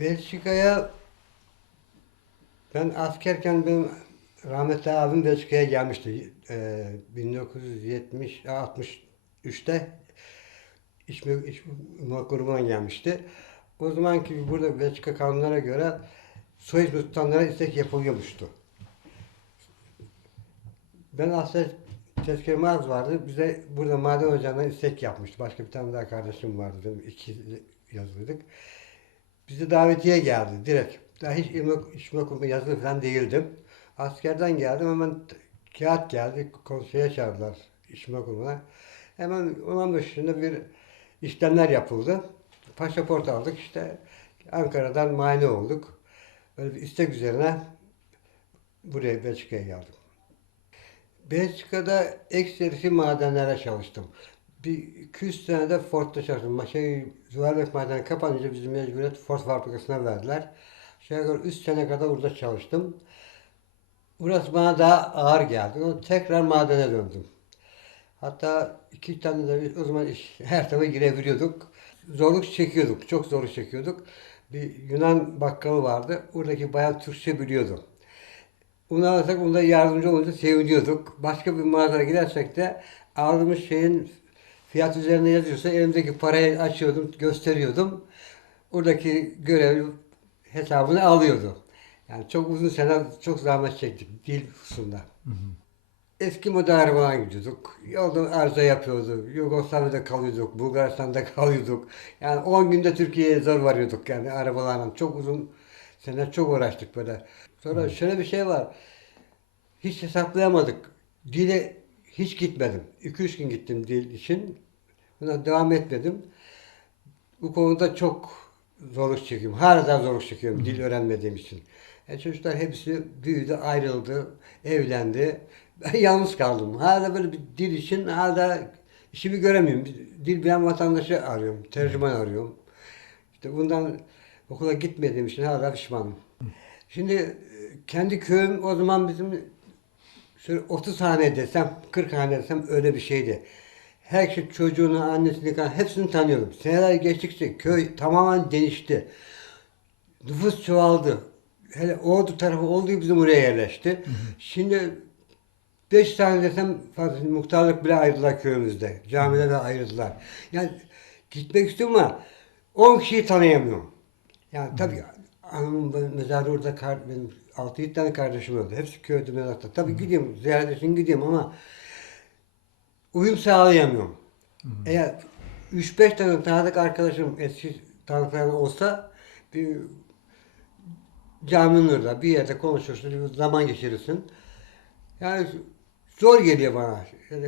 Belçika'ya ben askerken benim rahmetli abim Belçika'ya gelmişti. Ee, 1970 63'te İçme, İçme grubuna gelmişti. O zamanki burada Belçika kanunlara göre soy tutanlara istek yapılıyormuştu. Ben aslında tezkerim az vardı. Bize burada maden ocağından istek yapmıştı. Başka bir tane daha kardeşim vardı. Benim iki yazılıydık. Bize davetiye geldi direkt. Daha hiç ilmi, içme okuma yazılı falan değildim. Askerden geldim hemen kağıt geldi. Konseye çağırdılar içme okuluna. Hemen onun dışında bir işlemler yapıldı. Pasaport aldık işte. Ankara'dan muayene olduk. Böyle bir istek üzerine buraya Belçika'ya geldim. Belçika'da ekserisi madenlere çalıştım. Bir 200 senede Ford'da çalıştım. Şey, Zuhalbek madeni kapanınca bizi mecburiyet Ford fabrikasına verdiler. Şey kadar 3 sene kadar orada çalıştım. Burası bana daha ağır geldi. Sonra tekrar madene döndüm. Hatta iki tane de biz o zaman iş- her tarafa girebiliyorduk. Zorluk çekiyorduk. Çok zorluk çekiyorduk. Bir Yunan bakkalı vardı. Oradaki bayan Türkçe biliyordu. Onu alırsak onda yardımcı olunca seviniyorduk. Başka bir mağazaya gidersek de aldığımız şeyin fiyat üzerine yazıyorsa elimdeki parayı açıyordum, gösteriyordum. Oradaki görev hesabını alıyordu. Yani çok uzun sene çok zahmet çektik dil hususunda. Eski model arabadan gidiyorduk. Yolda arıza yapıyorduk. Yugoslavya'da kalıyorduk. Bulgaristan'da kalıyorduk. Yani 10 günde Türkiye'ye zor varıyorduk yani arabalarla. Çok uzun sene çok uğraştık böyle. Sonra şöyle bir şey var. Hiç hesaplayamadık. Dile hiç gitmedim. 2-3 gün gittim dil için. Buna devam etmedim. Bu konuda çok zorluk çekiyorum. Hala zorluk çekiyorum dil öğrenmediğim için. E çocuklar hepsi büyüdü, ayrıldı, evlendi. Ben yalnız kaldım. Hala böyle bir dil için hala işimi göremiyorum. Dil bilen vatandaşı arıyorum, tercüman arıyorum. İşte bundan okula gitmediğim için hala pişmanım. Şimdi e, kendi köyüm o zaman bizim şöyle 30 hane desem, 40 hane desem öyle bir şeydi. Her kişi çocuğunu, annesini, kan- hepsini tanıyordum. Seneler geçtikçe köy tamamen değişti. Nüfus çoğaldı. Hele Ordu tarafı olduğu bizim oraya yerleşti. Şimdi beş tane desem fazla muhtarlık bile ayrıldılar köyümüzde. Camiler de ayrıldılar. Yani gitmek istiyorum ama 10 kişiyi tanıyamıyorum. Yani tabii benim mezarı orada benim 6-7 tane kardeşim öldü. Hepsi köyde mezarda. Tabii gidiyorum, ziyaret için gidiyorum ama uyum sağlayamıyorum. Eğer 3-5 tane tanıdık arkadaşım eski tanıdıklarım olsa bir caminin orada bir yerde konuşursun, bir zaman geçirirsin. Yani zor geliyor bana. Yani